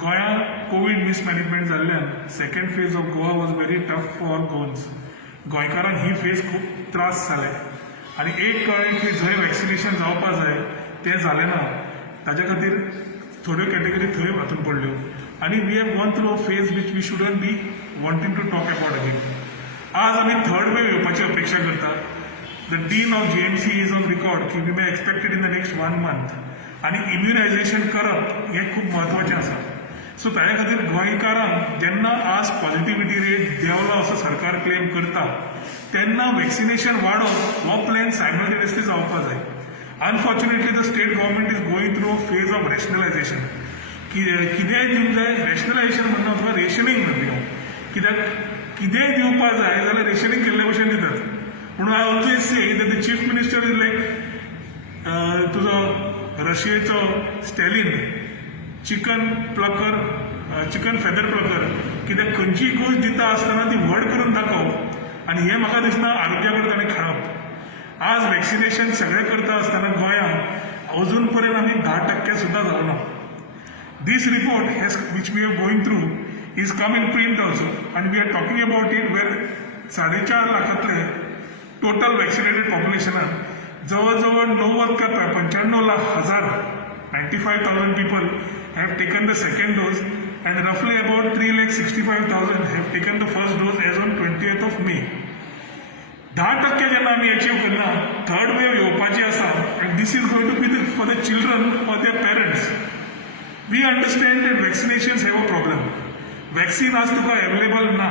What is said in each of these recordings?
गोंयांत Covid mismanagement जाल्ल्यान second phase of Goa was very tough for Goans. गोंयकारांक ही phase खूब त्रास जाले आनी एक कळ्ळें की जंय वॅक्सिनेशन जावपा जाय तें जालें ना. ताज्या खातीर थोड्यो कॅटेगरी थंय हातून पडल्यो आनी we have gone through a phase which we shouldn't be wanting to talk about again. आज आमी थर्ड वेव येवपाची अपेक्षा करता. The dean of GMC is on record की we may expected in the next 1 month आनी immunisation करप हें खूब म्हत्वाचें आसा. सो ताज्या खातीर गोंयकारांक जेन्ना आज पॉझिटिव्हिटी रेट देंवलो असो सरकार क्लेम करता तेन्ना वॅक्सिनेशन वाडोवप हो प्लॅन सायमल्टेनियसली जावपा जाय. Unfortunately the state government is going through a phase of rationalisation. कितेंय दिवंक जाय रॅशनलायझेशन म्हणटा तुका रेशनिंग म्हणटा हांव. कित्याक कितेंय दिवपा जाय जाल्यार रेशनिंग केल्ले भशेन दितात. म्हणून I always say that the chief minister is like तुजो रशियेचो स्टॅलिन चिकन फेदर प्लकर. कित्याक खंयचीय गोश्ट दिता आसतना ती व्हड करून दाखोवप आनी हें म्हाका दिसना आरोग्या ताणें खेळप. आज वॅक्सिनेशन सगळें करता आसतना गोंयांत अजून पर्यंत आमी 10% सुद्दां जालो ना. This report has which we are going through is come in print also आनी we are talking about it where 4.5 लाखांतले टोटल वॅक्सिनेटेड पॉप्युलेशनात जवळ जवळ 95,00,000 95,000 people have taken the second dose and roughly about 3,65,000 have taken the first dose as on 20th of May. 10% जेन्ना आमी achieve करना third wave येवपाची आसा and this is going to be for the children or their parents. We understand that vaccinations have a problem. Vaccine आज तुका available ना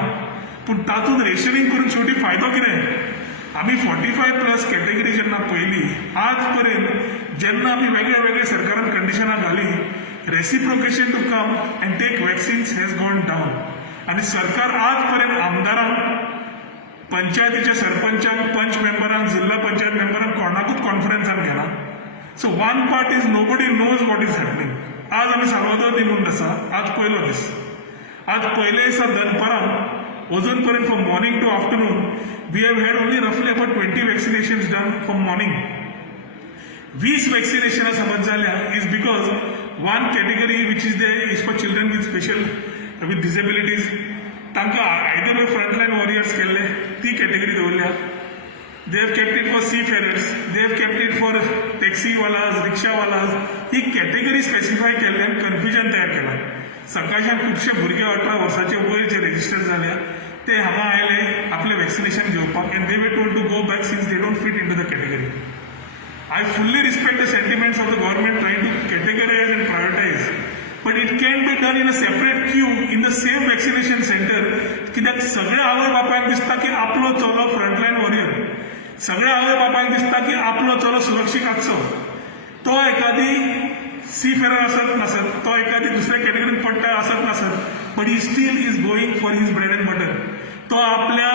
पूण तातूंत rationing करून शेवटी फायदो कितें. आमी 45+ कॅटेगरी जेन्ना पयली आज पर्यंत जेन्ना आमी वेगळे वेगळे सरकारान कंडिशनां घाली reciprocation to come and take vaccines has gone down. आनी सरकार आज पर्यंत आमदारांक पंचायतीच्या सरपंचांक पंच मेंबरांक जिल्हा पंचायत मेंबरांक कोणाकूच कॉन्फरन्सान घेना. So one part is nobody knows what is happening. आज आमी साल्वादोर दिवंक आसा आज पयलो दीस. आज पयले दिसा दनपारां अजून पर्यंत from morning to afternoon we have had only roughly about 20 vaccinations done from morning. 20 vaccination समज जाल्या is because one category which is there is for children with disabilities. तांकां either way frontline warriors केल्ले ती category दवरल्या. They have kept it for seafarers, they have kept it for टॅक्सीवालाज रिक्षावालाज. ही category specify केल्ल्यान कन्फ्युजन तयार केलां. सकाळच्यान खुबशे भुरगे 18 वर्साचे वयर जे रेजिस्टर जाल्या ते हांगा आयले आपले वॅक्सिनेशन घेवपाक and they were told to go back since they don't fit into the category. I fully respect the sentiments of the government trying to categorise and prioritise but it can be done in a separate queue in the same vaccination centre. कित्याक सगळ्या आवय बापायक दिसता की आपलो चलो frontline warrior. सगळ्या आवय बापायक दिसता की आपलो चलो सुरक्षीत आसचो. तो एखादी सीफेरर आसत नासत तो एखादी दुसऱ्या कॅटेगरीन पडटा आसत नासत but he still is going for his bread and butter. तो आपल्या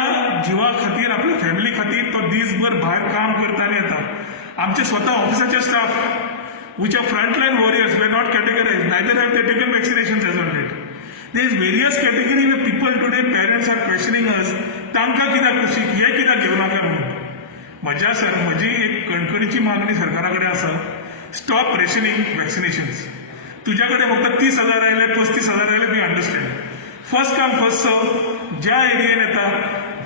जिवा खातीर आपल्या फॅमिली खातीर तो दिसभर भायर काम करता आनी येता. आमचे स्वता ऑफिसाचे staff which are frontline warriors were not categorized, neither have they taken vaccinations as on date. There is various category where people today, parents are questioning us, तांकां कित्याक कुशीक हे कित्याक घेवं नाका म्हणून. म्हजी एक कणकणीची मागणी सरकारा कडेन आसा, स्टॉप रेशनिंग वॅक्सिनेशन्स. तुज्या कडेन फक्त 30,000 आयले 35,000 आयले we understand. First come first serve. ज्या एरियेन येता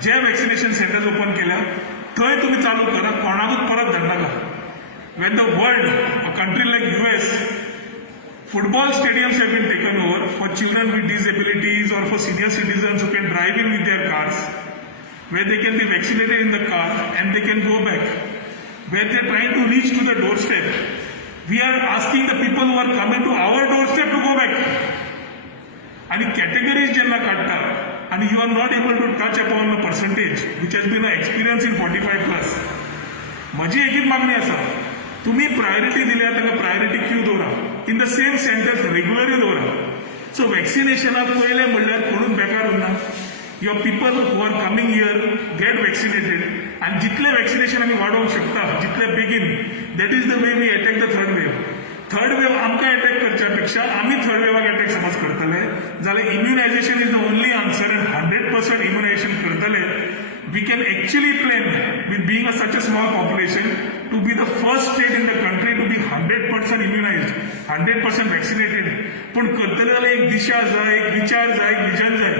जे वॅक्सिनेशन सेंटर्स ओपन केल्या थंय तुम्ही चालू करा. कोणाकूच परत धाडनाका. When the world, a country like US, football stadiums have been taken over for children with disabilities or for senior citizens who can drive in with their cars, where they can be vaccinated in the car and they can go back, where they are trying to reach to the doorstep. We are asking the people who are coming to our doorstep to go back. And categories jenna katta, and you are not able to touch upon a percentage which has been an experience in 45+. माझी एकच मागणी आसा, तुम्ही priority दिल्या ताका priority queue दवरा. In the same centres regularly दवरा. So वॅक्सिनेशनाक पयलें म्हणल्यार कोणूच बेकार उरना. Your people who are coming here get vaccinated आनी जितलें वॅक्सिनेशन आमी वाडोवंक शकता जितले बेगीन that is the way we attack the third wave. Third wave आमकां अटॅक करच्या पेक्षा आमी थर्ड वेवाक अटॅक समज करतले जाल्यार immunisation is the only answer. And 100% immunisation करतले we can actually plan with being such a small population to to be the first state in the country to be 100% immunized, 100% vaccinated. पण करतले जाल्यार एक दिशा जाय, एक विचार जाय, एक विजन जाय.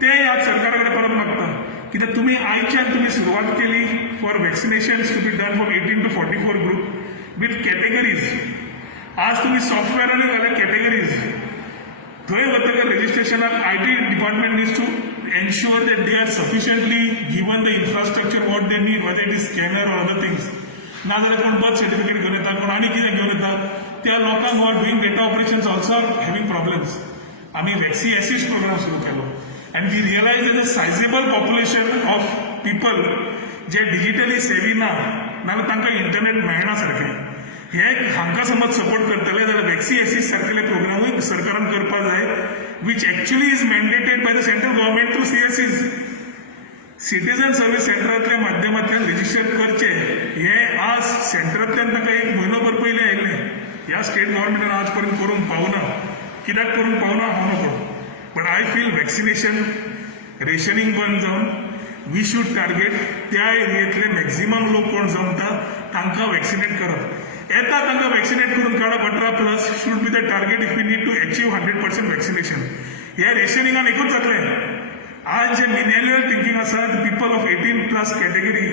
ते ह्या सरकाराकडे परत मागता. कित्याक तुम्ही आयच्यान तुम्ही सुरवात केली for vaccinations to be done from 18 to 44 group with categories. आज तुम्ही सॉफ्टवेअरान घाल्या कॅटेगरीज. थंय वतकर रजिस्ट्रेशनाक IT department needs to ensure that they are sufficiently given the infrastructure what they need, whether it is scanner or other things. ना जाल्यार कोण बर्थ सर्टिफिकेट घेवन येता, कोण आनी कितें घेवन येता, त्या लोकांक who are doing data operations also are having problems. आमी वॅक्सी एसिस्ट प्रोग्राम सुरू केलो and we realise that a sizeable population of people जे डिजिटली सेवी ना नाल्यार तांकां इंटरनेट मेळना सारकें. हे हांकां समज सपोर्ट करतले जाल्यार वॅक्सी एसिस्ट सारकेले प्रोग्रामूय सरकारान करपा जाय which actually is mandated by the central government through CSCs. Citizen service सेंटरांतल्या माध्यमांतल्यान रजिस्टर करचे हे आज सेंटरांतल्यान ताका एक म्हयनोभर पयलीं आयिल्लें. ह्या स्टेट गव्हर्मेंटान आज पर्यंत करूंक पावना. कित्याक करूंक पावना हांव नकळो. But I feel vaccination rationing बंद जावन वी शूड टार्गेट त्या एरियेंतले मॅक्झिमम लोक कोण जमता तांकां वॅक्सिनेट करप. येता तांकां वॅक्सिनेट करून काडप 18+ should be the target if we need to achieve 100% vaccination. हे रेशनिंगान एकूच जातलें. आज जे मिलेनियल थिंकिंग आसा the people of 18+ category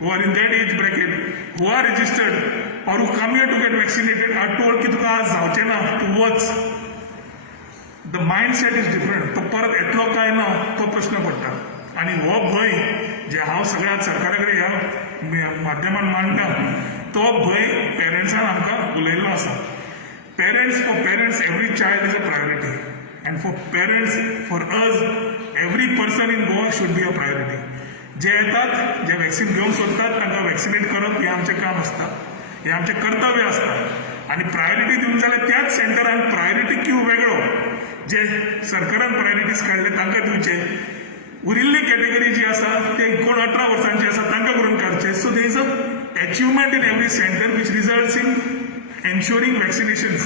who are in that age bracket who are registered or who come here to get vaccinated are told की तुका आज जावचें ना, तूं वच. The mind set is different. तो परत येतलो काय ना तो प्रश्न पडटा. आणि हो भंय जे हांव सगळ्या सरकारा कडेन ह्या माध्यमान मांडटा तो भंय पेरंट्सान आमकां उलयल्लो आसा. For parents every child is a priority and for parents for us every person in Goa should be a priority. जे येतात जे वॅक्सिन घेवंक सोदतात तांकां वॅक्सिनेट करप हें आमचें काम आसता, हें आमचें कर्तव्य आसता. आनी प्रायोरिटी दिवंक जाल्यार त्याच सेंटरान प्रायोरिटी क्यू वेगळो जे सरकारान प्रायोरिटीज काडले तांकां दिवचे. उरिल्ली कॅटेगरी जी आसा ते कोण 18 वर्सांची आसा तांकां करून काडचे. So there is a achievement in every center which results in ensuring vaccinations.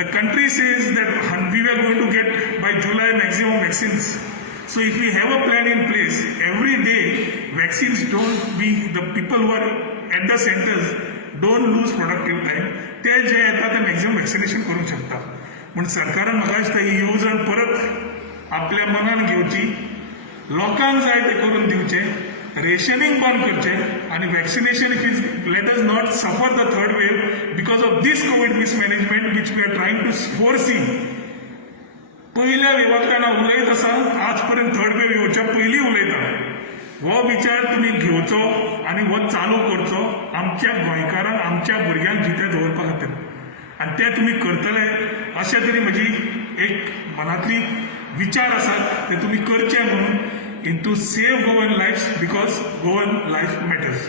The country says that we were going to get by July maximum vaccines. So if we have a plan in place, every day vaccines don't be, the people who are at the centers don't lose productive time. ते जे येतात ते maximum vaccination करूंक शकता. म्हण सरकारान म्हाका दिसता ही येवजण परत आपल्या मनान घेवची, लोकांक जाय ते करून दिवचे, रेशनिंग बंद करचें आणि vaccination if is let us not suffer the third wave because of this COVID mismanagement which we are trying to foresee. पहिल्या वेवांतल्यान उलयत आसा आज पर्यंत थर्ड वेव येवच्या पयलीं उलयता. हो विचार तुमी घेवचो आनी हो चालू करचो आमच्या गोंयकारांक आमच्या भुरग्यांक जिते दवरपा खातीर. आनी ते तुमी करतले अशें तरी म्हजी एक मनांतली विचार आसात ते तुमी करचे म्हणून in to save Goan lives because Goan life matters.